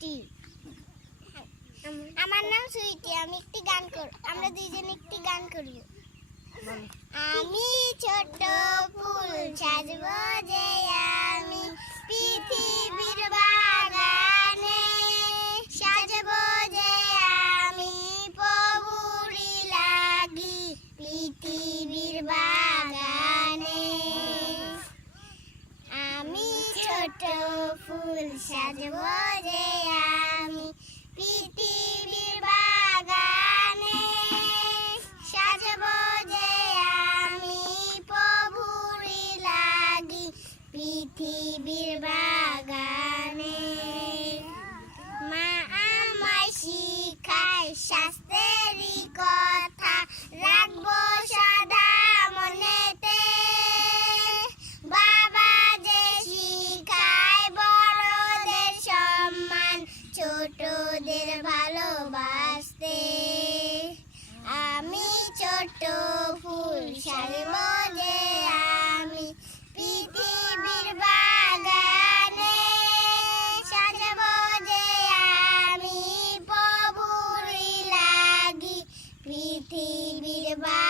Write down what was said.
সুইটি। আমার নাম সুইটি। আমরা দুইজনে একটি গান করব। আমি ছোট ফুল সাজবো যে আমি পৃথিবীর বাগানে, সাজবো যে আমি প্রভুরি লাগি পৃথিবীর বাগানে। আমি ছোট ফুল সাজবো যে আমি পৃথিবীর বাগানে, সাজবো যে আমি প্রভুরি লাগি পৃথিবীর বাগানে। মা আমায় শিখায় শাস্ত্রেরই কথা, রাখবো সদা মনেতে। বাবা যে শিখায় বড়দের সম্মান, ছোটদের ভালোবাসতে। আমি ছোট ফুল সাজবো যে আমি পৃথিবীর বাগানে, সাজবো যে আমি প্রভুরি লাগি পৃথিবীর বাগানে।